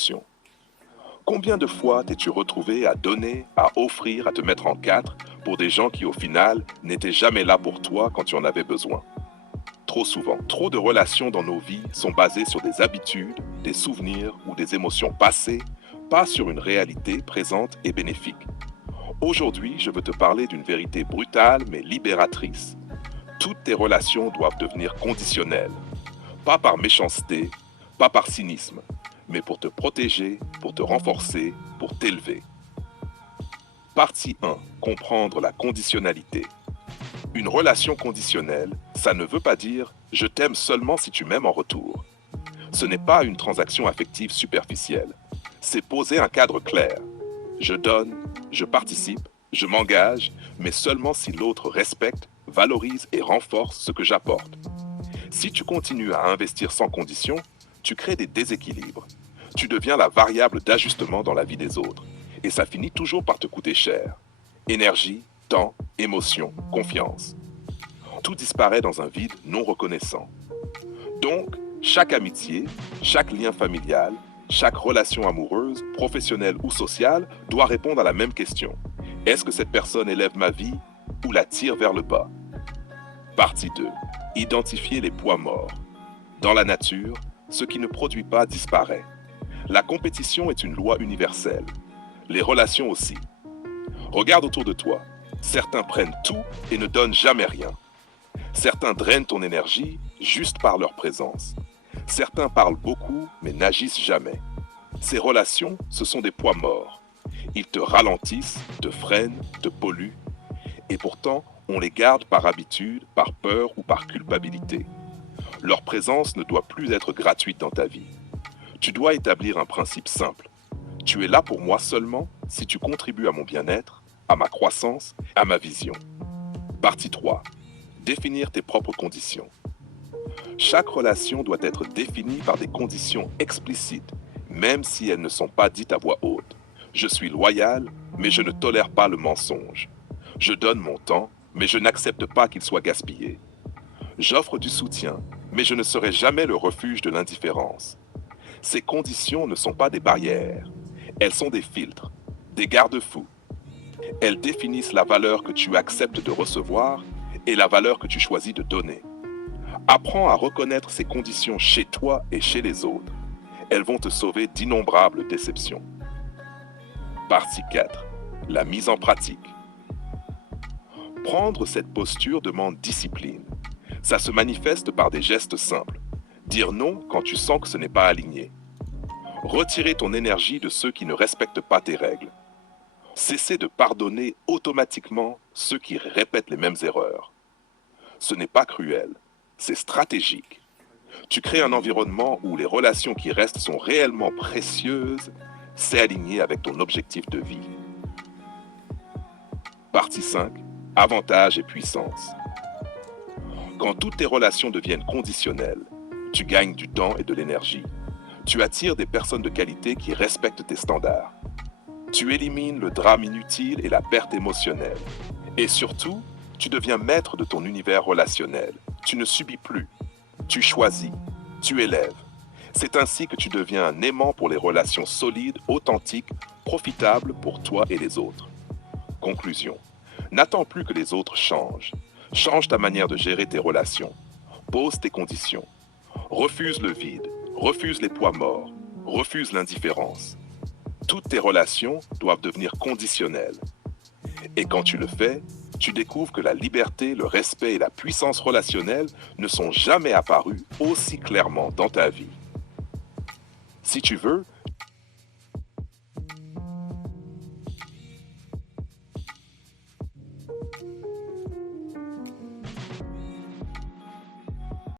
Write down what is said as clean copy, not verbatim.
construction. Combien de fois t'es-tu retrouvé à donner, à offrir, à te mettre en quatre pour des gens qui, au final, n'étaient jamais là pour toi quand tu en avais besoin? Trop souvent, trop de relations dans nos vies sont basées sur des habitudes, des souvenirs ou des émotions passées, pas sur une réalité présente et bénéfique. Aujourd'hui, je veux te parler d'une vérité brutale mais libératrice. Toutes tes relations doivent devenir conditionnelles. Pas par méchanceté, pas par cynisme, mais pour te protéger, pour te renforcer, pour t'élever. Partie 1. Comprendre la conditionnalité. Une relation conditionnelle, ça ne veut pas dire « je t'aime seulement si tu m'aimes en retour ». Ce n'est pas une transaction affective superficielle. C'est poser un cadre clair. Je donne, je participe, je m'engage, mais seulement si l'autre respecte, valorise et renforce ce que j'apporte. Si tu continues à investir sans condition, tu crées des déséquilibres. Tu deviens la variable d'ajustement dans la vie des autres. Et ça finit toujours par te coûter cher. Énergie, temps, émotion, confiance. Tout disparaît dans un vide non reconnaissant. Donc, chaque amitié, chaque lien familial, chaque relation amoureuse, professionnelle ou sociale doit répondre à la même question. Est-ce que cette personne élève ma vie ou la tire vers le bas? Partie 2. Identifier les poids morts. Dans la nature, ce qui ne produit pas disparaît. La compétition est une loi universelle. Les relations aussi. Regarde autour de toi. Certains prennent tout et ne donnent jamais rien. Certains drainent ton énergie juste par leur présence. Certains parlent beaucoup mais n'agissent jamais. Ces relations, ce sont des poids morts. Ils te ralentissent, te freinent, te polluent. Et pourtant, on les garde par habitude, par peur ou par culpabilité. Leur présence ne doit plus être gratuite dans ta vie. Tu dois établir un principe simple. Tu es là pour moi seulement si tu contribues à mon bien-être, à ma croissance, à ma vision. Partie 3. Définir tes propres conditions. Chaque relation doit être définie par des conditions explicites, même si elles ne sont pas dites à voix haute. Je suis loyal, mais je ne tolère pas le mensonge. Je donne mon temps, mais je n'accepte pas qu'il soit gaspillé. J'offre du soutien, mais je ne serai jamais le refuge de l'indifférence. Ces conditions ne sont pas des barrières. Elles sont des filtres, des garde-fous. Elles définissent la valeur que tu acceptes de recevoir et la valeur que tu choisis de donner. Apprends à reconnaître ces conditions chez toi et chez les autres. Elles vont te sauver d'innombrables déceptions. Partie 4. La mise en pratique. Prendre cette posture demande discipline. Ça se manifeste par des gestes simples. Dire non quand tu sens que ce n'est pas aligné. Retirer ton énergie de ceux qui ne respectent pas tes règles. Cesser de pardonner automatiquement ceux qui répètent les mêmes erreurs. Ce n'est pas cruel, c'est stratégique. Tu crées un environnement où les relations qui restent sont réellement précieuses, c'est aligné avec ton objectif de vie. Partie 5. Avantages et puissance. Quand toutes tes relations deviennent conditionnelles, tu gagnes du temps et de l'énergie. Tu attires des personnes de qualité qui respectent tes standards. Tu élimines le drame inutile et la perte émotionnelle. Et surtout, tu deviens maître de ton univers relationnel. Tu ne subis plus. Tu choisis. Tu élèves. C'est ainsi que tu deviens un aimant pour les relations solides, authentiques, profitables pour toi et les autres. Conclusion. N'attends plus que les autres changent. Change ta manière de gérer tes relations. Pose tes conditions. Refuse le vide. Refuse les poids morts. Refuse l'indifférence. Toutes tes relations doivent devenir conditionnelles. Et quand tu le fais, tu découvres que la liberté, le respect et la puissance relationnelle ne sont jamais apparus aussi clairement dans ta vie. Si tu veux,